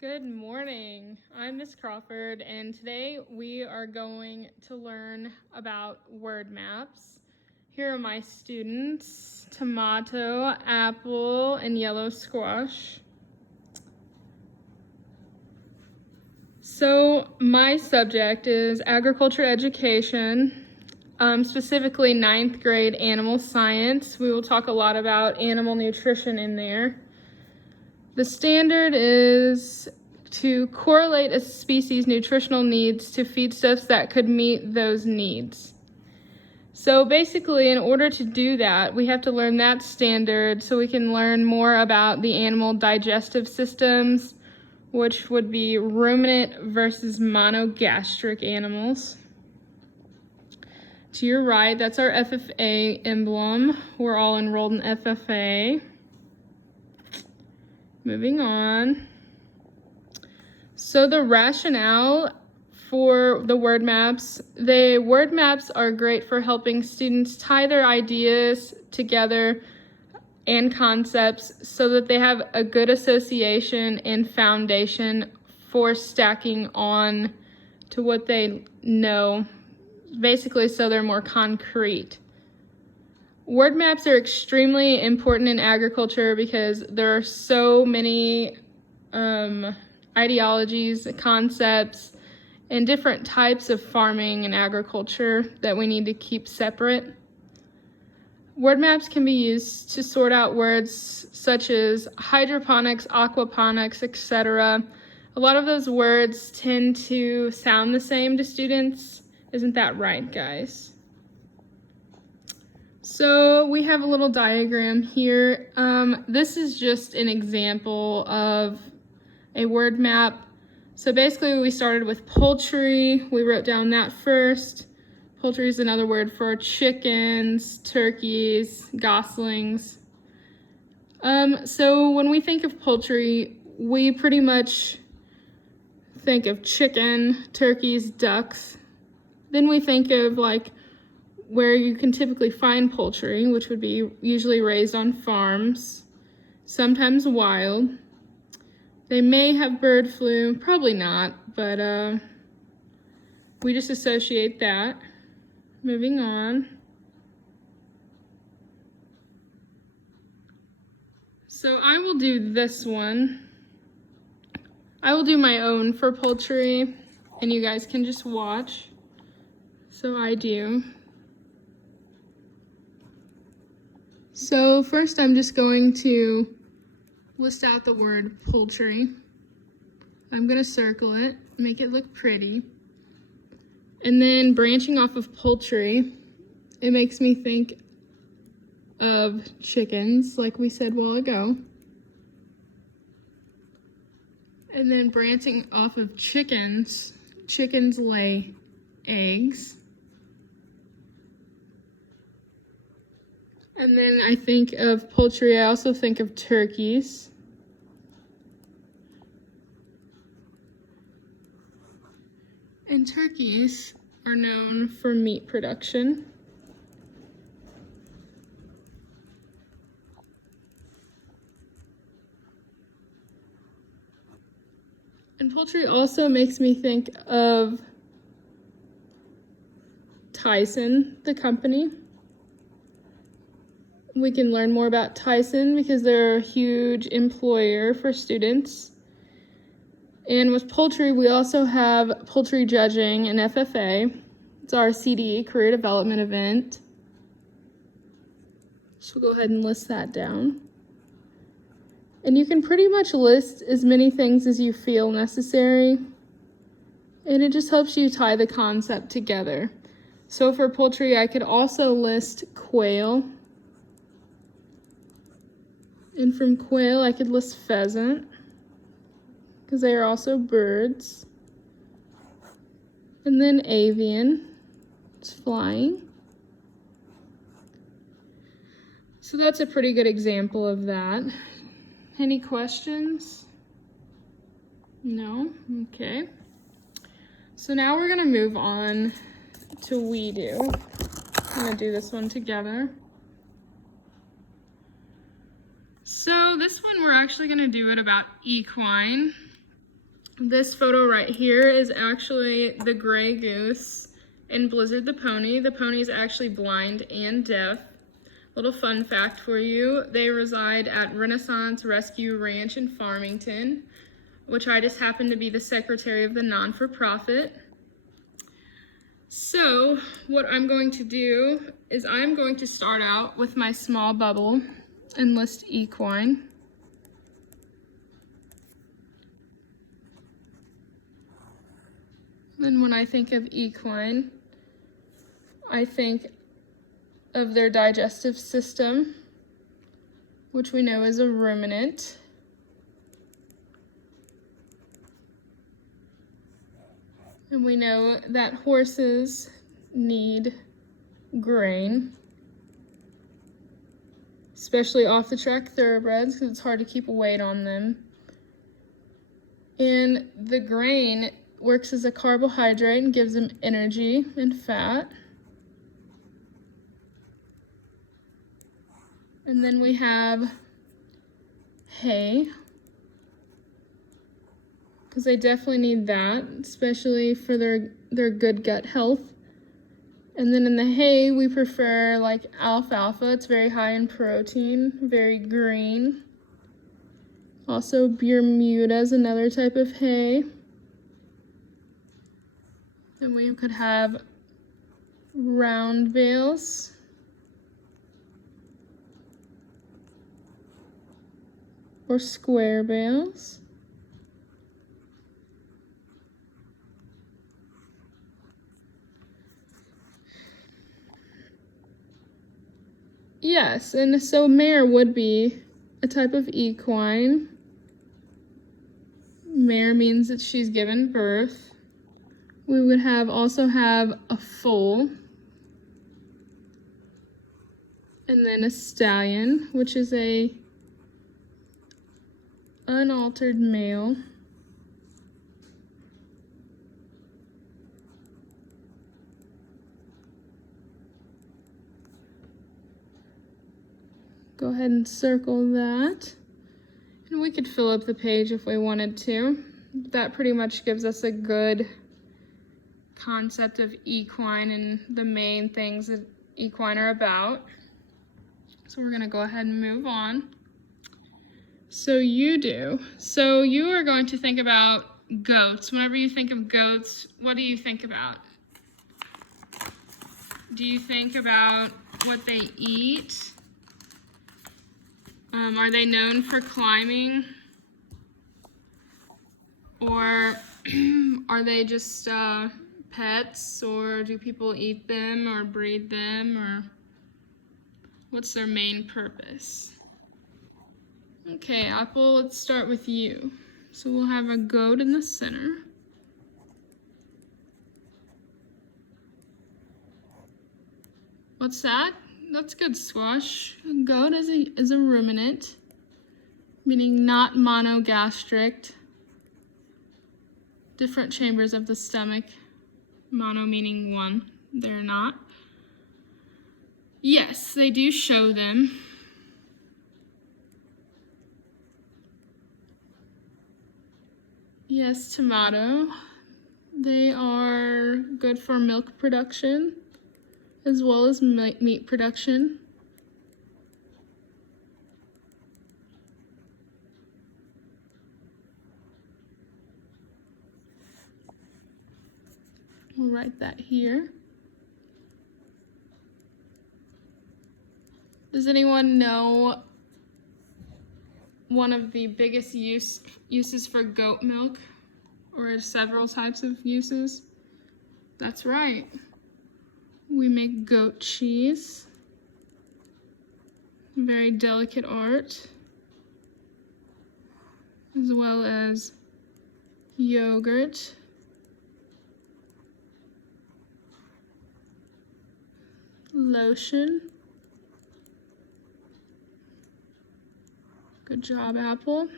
Good morning. I'm Miss Crawford, and today we are going to learn about word maps. Here are my students: tomato, apple, and yellow squash. So my subject is agriculture education, specifically 9th grade animal science. We will talk a lot about animal nutrition in there. The standard is to correlate a species' nutritional needs to feedstuffs that could meet those needs. So basically, in order to do that, we have to learn that standard so we can learn more about the animal digestive systems, which would be ruminant versus monogastric animals. To your right, that's our FFA emblem. We're all enrolled in FFA. Moving on. So the rationale for the word maps, word maps are great for helping students tie their ideas together and concepts so that they have a good association and foundation for stacking on to what they know, basically so they're more concrete. Word maps are extremely important in agriculture because there are so many ideologies, concepts, and different types of farming and agriculture that we need to keep separate. Word maps can be used to sort out words such as hydroponics, aquaponics, etc. A lot of those words tend to sound the same to students. Isn't that right, guys? So we have a little diagram here. This is just an example of a word map. So basically we started with poultry. We wrote down that first. Poultry is another word for chickens, turkeys, goslings. So when we think of poultry, we pretty much think of chicken, turkeys, ducks. Then we think of where you can typically find poultry, which would be usually raised on farms, sometimes wild. They may have bird flu, probably not, but we just associate that. Moving on. So I will do this one. I will do my own for poultry, and you guys can just watch. So I do. So first I'm just going to list out the word poultry. I'm going to circle it, make it look pretty. And then branching off of poultry, it makes me think of chickens, like we said a while ago. And then branching off of chickens, chickens lay eggs. And then I think of poultry, I also think of turkeys. And turkeys are known for meat production. And poultry also makes me think of Tyson, the company. We can learn more about Tyson because they're a huge employer for students. And with poultry, we also have poultry judging and FFA. It's our CDE, career development event. So we'll go ahead and list that down. And you can pretty much list as many things as you feel necessary. And it just helps you tie the concept together. So for poultry, I could also list quail. And from quail, I could list pheasant, because they are also birds. And then avian, it's flying. So that's a pretty good example of that. Any questions? No? Okay. So now we're gonna move on to we do. I'm gonna do this one together. So this one, we're actually gonna do it about equine. This photo right here is actually the gray goose and Blizzard the pony. The pony is actually blind and deaf. Little fun fact for you, they reside at Renaissance Rescue Ranch in Farmington, which I just happen to be the secretary of the non-for-profit. So what I'm going to do is I'm going to start out with my small bubble and list equine. Then when I think of equine, I think of their digestive system, which we know is a ruminant. And we know that horses need grain, especially off-the-track thoroughbreds, because it's hard to keep a weight on them. And the grain works as a carbohydrate and gives them energy and fat. And then we have hay, because they definitely need that, especially for their good gut health. And then in the hay, we prefer like alfalfa. It's very high in protein, very green. Also, Bermuda is another type of hay. Then we could have round bales. Or square bales. Yes, and so mare would be a type of equine. Mare means that she's given birth. We would also have a foal. And then a stallion, which is a unaltered male. Go ahead and circle that. And we could fill up the page if we wanted to. That pretty much gives us a good concept of equine and the main things that equine are about. So we're gonna go ahead and move on. So you are going to think about goats. Whenever you think of goats, what do you think about? Do you think about what they eat? Are they known for climbing? Or are they just pets, or do people eat them or breed them, or what's their main purpose? Okay, Apple, let's start with you. So we'll have a goat in the center. What's that? That's good, Squash. A goat is a ruminant, meaning not monogastric. Different chambers of the stomach. Mono meaning one. They're not. Yes, they do show them. Yes, tomato. They are good for milk production as well as meat production. We'll write that here. Does anyone know one of the biggest uses for goat milk, or several types of uses? That's right. We make goat cheese. Very delicate art. As well as yogurt. Lotion. Good job, Apple.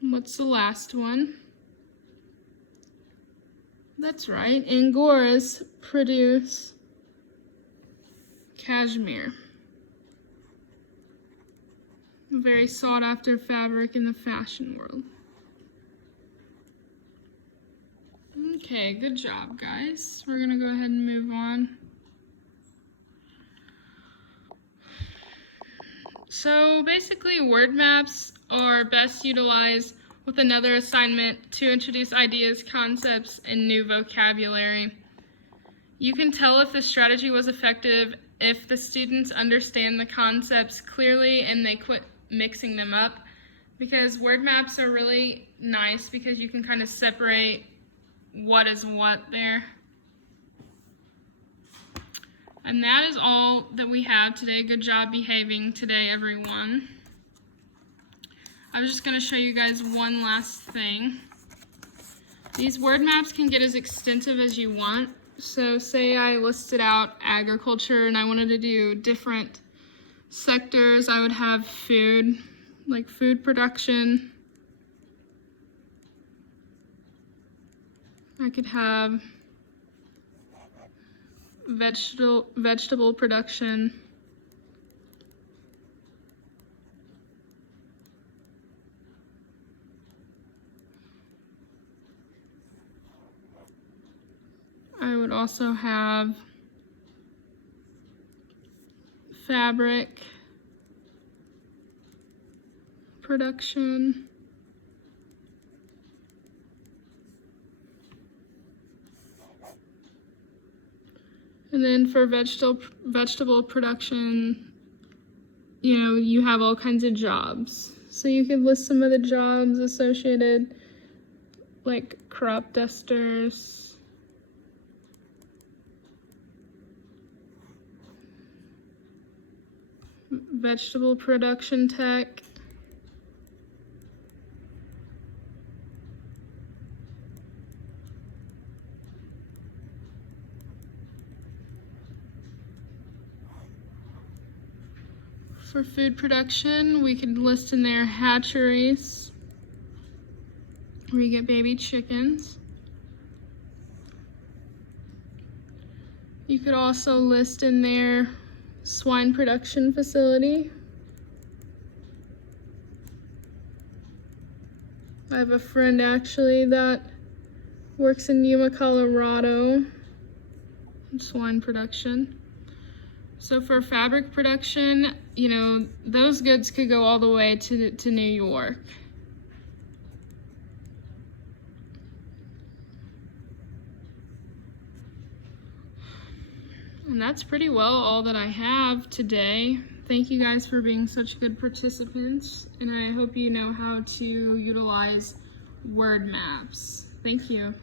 What's the last one? That's right, Angoras produce cashmere. A very sought after fabric in the fashion world. Okay, good job, guys. We're gonna go ahead and move on. So basically, word maps are best utilized with another assignment to introduce ideas, concepts, and new vocabulary. You can tell if the strategy was effective if the students understand the concepts clearly and they quit mixing them up, because word maps are really nice because you can kind of separate what is what there. And that is all that we have today. Good job behaving today, everyone. I was just going to show you guys one last thing. These word maps can get as extensive as you want. So say I listed out agriculture and I wanted to do different sectors. I would have food, like food production. I could have vegetable production. I would also have fabric production. And then for vegetable production, you know, you have all kinds of jobs. So you could list some of the jobs associated, like crop dusters, vegetable production tech, for food production, we could list in there hatcheries, where you get baby chickens. You could also list in there swine production facility. I have a friend actually that works in Yuma, Colorado, swine production. So for fabric production, you know, those goods could go all the way to New York. And that's pretty well all that I have today. Thank you guys for being such good participants, and I hope you know how to utilize word maps. Thank you.